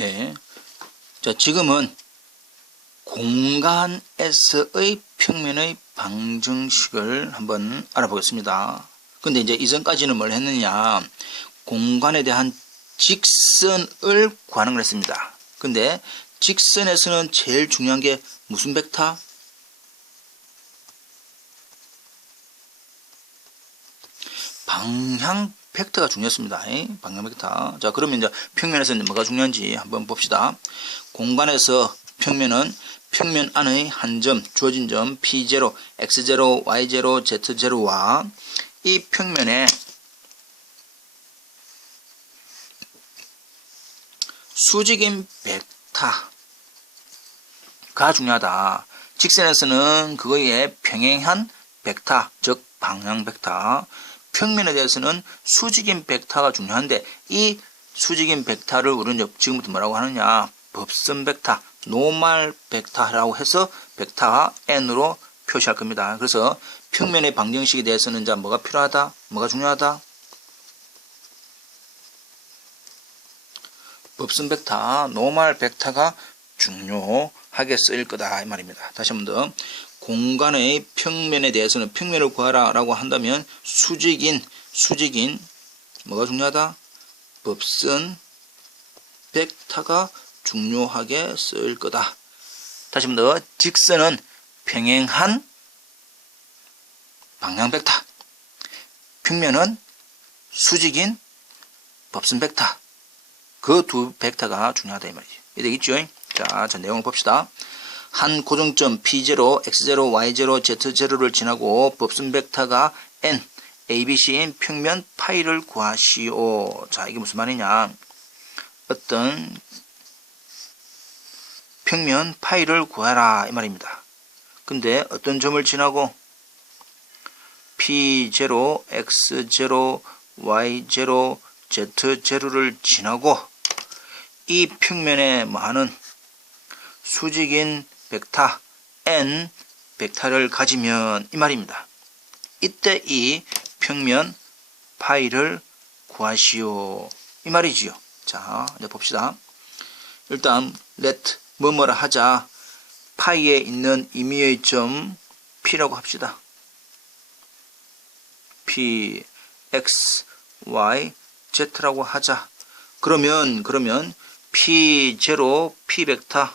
예. 자, 지금은 공간에서의 평면의 방정식을 한번 알아보겠습니다. 근데 이제 이전까지는 뭘 했느냐. 공간에 대한 직선을 걸 했습니다. 근데 직선에서는 제일 중요한 게 무슨 벡터? 방향 벡터가 중요했습니다. 방향 벡터. 자, 그러면 이제 평면에서는 뭐가 중요한지 한번 봅시다. 공간에서 평면은 평면 안의 한 점, 주어진 점 P0, X0, Y0, Z0와 이 평면에 수직인 벡터가 중요하다. 직선에서는 그거에 평행한 벡터, 즉 방향 벡터. 평면에 대해서는 수직인 벡터가 중요한데 이 수직인 벡터를 우리는 지금부터 뭐라고 하느냐? 법선 벡터, 노말 벡터라고 해서 벡터 n으로 표시할 겁니다. 그래서 평면의 방정식에 대해서는 자 뭐가 필요하다? 뭐가 중요하다? 법선 벡터, 노말 벡터가 중요하게 쓰일 거다 이 말입니다. 다시 한번 더. 공간의 평면에 대해서는 평면을 구하라 라고 한다면 수직인 수직인 뭐가 중요하다? 법선 벡터가 중요하게 쓰일 거다. 다시 한번 더. 직선은 평행한 방향 벡터. 평면은 수직인 법선 벡터. 그 두 벡터가 중요하다 이 말이죠. 이해되겠죠? 자, 자 내용을 봅시다. 한 고정점 P0, X0, Y0, Z0를 지나고 법선 벡터가 N, ABC인 평면 파이를 구하시오. 자, 이게 무슨 말이냐? 어떤 평면 파이를 구하라 이 말입니다. 근데 어떤 점을 지나고 P0, X0, Y0, Z0를 지나고 이 평면에 뭐하는 수직인 벡터 n 벡터를 가지면 이 말입니다. 이때 이 평면 파이를 구하시오. 이 말이지요. 자, 이제 봅시다. 일단 let 뭐뭐라 하자 파이에 있는 임의의 점 p라고 합시다. p x y z라고 하자. 그러면 그러면 p0 p 벡터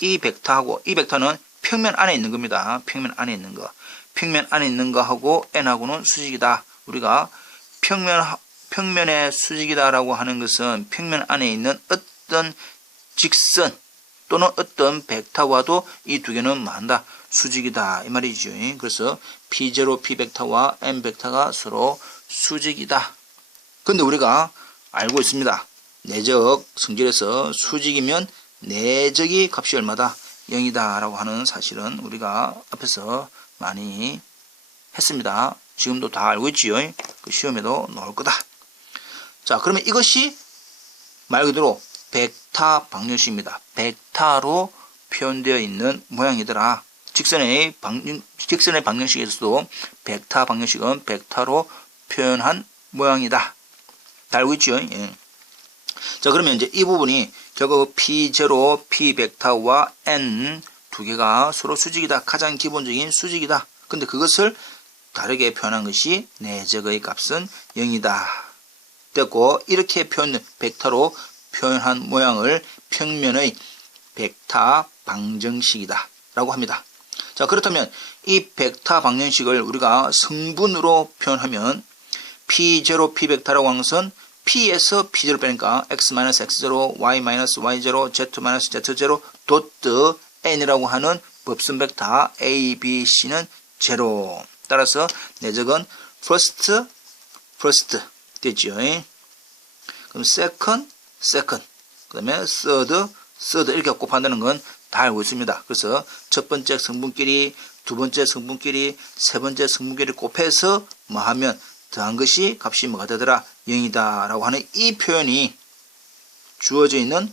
이 벡터하고 이 벡터는 평면 안에 있는 겁니다. 평면 안에 있는 거. 평면 안에 있는 거하고 n하고는 수직이다. 우리가 평면 평면의 수직이다라고 하는 것은 평면 안에 있는 어떤 직선 또는 어떤 벡터와도 이 두 개는 뭐한다? 수직이다. 이 말이죠. 그래서 P0, P 벡터와 N 벡터가 서로 수직이다. 근데 우리가 알고 있습니다. 내적 성질에서 수직이면 내적이 값이 얼마다? 0이다 라고 하는 사실은 우리가 앞에서 많이 했습니다. 지금도 다 알고 있지요. 그 시험에도 나올 거다. 자 그러면 이것이 말 그대로 벡터 방정식입니다. 벡터로 표현되어 있는 모양이더라. 직선의 방 직선의 방정식에서도 벡터 방정식은 벡터로 표현한 모양이다. 다 알고 있죠? 예. 자 그러면 이제 이 부분이 결국 P0, P 벡터와 N 두 개가 서로 수직이다. 가장 기본적인 수직이다. 근데 그것을 다르게 표현한 것이 내적의 값은 0이다. 됐고 이렇게 표현 벡터로 표현한 모양을 평면의 벡터 방정식이다. 라고 합니다. 자 그렇다면 이 벡터 방정식을 우리가 성분으로 표현하면 P0, P 벡터라고 하는 것은 P에서 P0 빼니까 X-X0, Y-Y0, Z-Z0, 도트 N이라고 하는 법선 벡터 A, B, C는 0. 따라서 내적은 first, first 되죠. 그럼 second, second. 그 다음에 third, third 이렇게 곱한다는 건 다 알고 있습니다. 그래서 첫 번째 성분끼리, 두 번째 성분끼리, 세 번째 성분끼리 곱해서 뭐 하면 더한 것이 값이 뭐가 되더라? 0이다 라고 하는 이 표현이 주어져 있는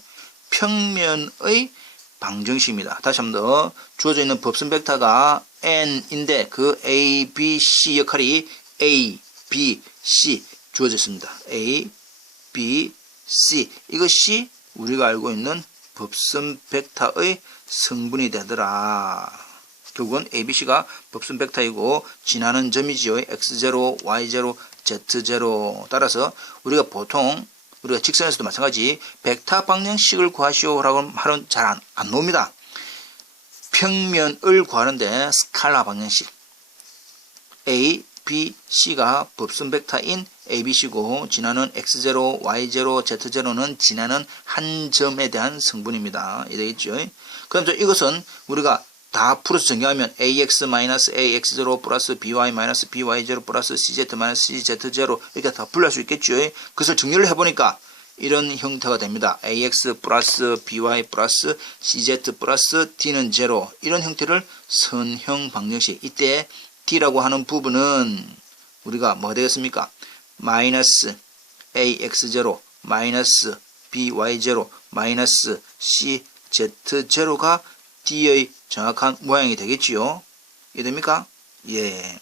평면의 방정식입니다. 다시 한 번 더 주어져 있는 법선 벡터가 n인데 그 a, b, c 역할이 a, b, c 주어져 있습니다. a, b, c 이것이 우리가 알고 있는 법선 벡터의 성분이 되더라. 결국은 ABC가 법선 벡터이고 지나는 점이지요. X0, Y0, Z0 따라서 우리가 보통 우리가 직선에서도 마찬가지 벡터 방정식을 구하시오라고 말은 잘안 안 나옵니다. 평면을 구하는데 스칼라 방정식 A, B, C가 법선 벡터인 ABC고 지나는 X0, Y0, Z0는 지나는 한 점에 대한 성분입니다. 이해되겠죠? 그럼 저 이것은 우리가 다 풀어서 정리하면 AX-AX0 플러스 BY-BY0 플러스 CZ-CZ0 이렇게 다 풀릴 수 있겠죠? 그것을 정리를 해보니까 이런 형태가 됩니다. AX 플러스 BY 플러스 CZ 플러스 D는 제로 이런 형태를 선형 방정식 이때 D라고 하는 부분은 우리가 뭐가 되겠습니까? 마이너스 AX0 마이너스 BY0 마이너스 CZ0가 D의 정확한 모양이 되겠지요. 이해됩니까? 예.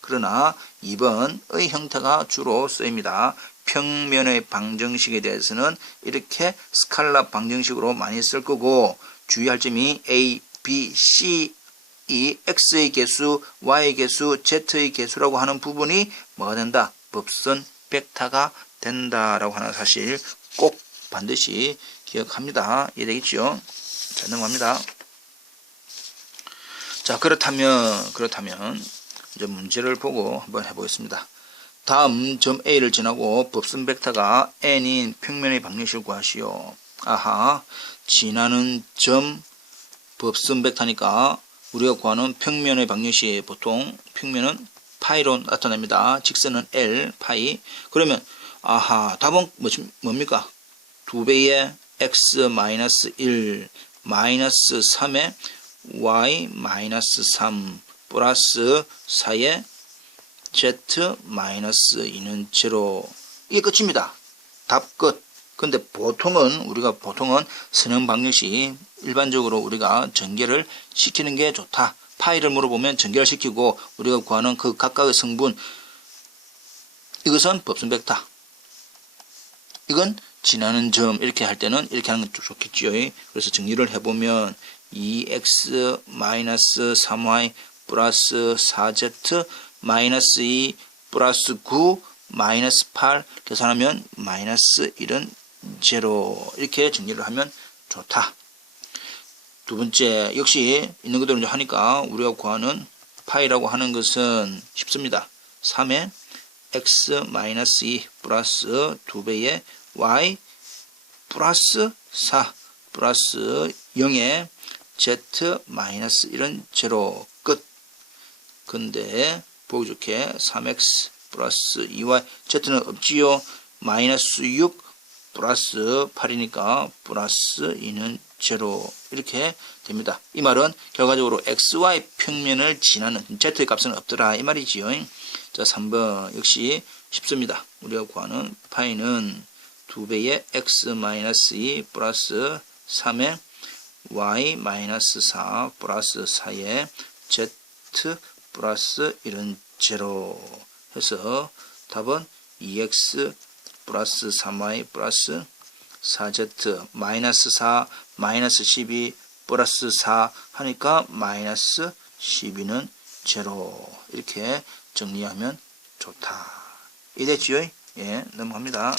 그러나 2번의 형태가 주로 쓰입니다. 평면의 방정식에 대해서는 이렇게 스칼라 방정식으로 많이 쓸 거고 주의할 점이 A, B, C 이 x의 개수, y의 개수, z의 개수라고 하는 부분이 뭐가 된다? 법선 벡터가 된다라고 하는 사실 꼭 반드시 기억합니다. 이해되겠죠? 자, 넘어갑니다. 자, 그렇다면, 그렇다면, 이제 문제를 보고 한번 해보겠습니다. 다음 점 A를 지나고 법선 벡터가 n인 평면의 방정식을 구하시오. 아하, 지나는 점 법선 벡터니까 우리가 구하는 평면의 방정식 보통 평면은 파이로 나타납니다. 직선은 L, 파이. 그러면 아하, 답은 뭐지- 뭡니까? 두 배의 x 마이너스 1 마이너스 3의 y 마이너스 3 플러스 4의 z 마이너스 2는 제로 이게 끝입니다. 답 끝. 근데 보통은 우리가 보통은 선형 방정식 일반적으로 우리가 전개를 시키는 게 좋다. 파이를 물어보면 전개를 시키고 우리가 구하는 그 각각의 성분 이것은 벡터. 이건 지나는 점 이렇게 할 때는 이렇게 하는 게 좋겠지요. 그래서 정리를 해보면 2x 마이너스 3y 플러스 4z 마이너스 2 플러스 9 마이너스 8 계산하면 마이너스 1은 제로 이렇게 정리를 하면 좋다. 두 번째 역시 있는 그대로 이제 하니까 우리가 구하는 파이라고 하는 것은 쉽습니다. 3의 x 마이너스 2 플러스 2배의 y 플러스 4 플러스 0의 z 마이너스 1은 제로 끝. 근데 보기 좋게 3x 플러스 2y z는 없지요. 마이너스 6 플러스 8이니까 플러스 2는 제로 이렇게 됩니다. 이 말은 결과적으로 xy 평면을 지나는 z의 값은 없더라 이 말이지요. 자 3번 역시 쉽습니다. 우리가 구하는 파이는 2배의 x 마이너스 2 플러스 3의 y 마이너스 4 플러스 4의 z 플러스 1은 제로 해서 답은 2x 플러스 3y 플러스 4z 마이너스 4 마이너스 12 플러스 4 하니까 마이너스 12는 제로 이렇게 정리하면 좋다. 이랬지요? 예, 넘어갑니다.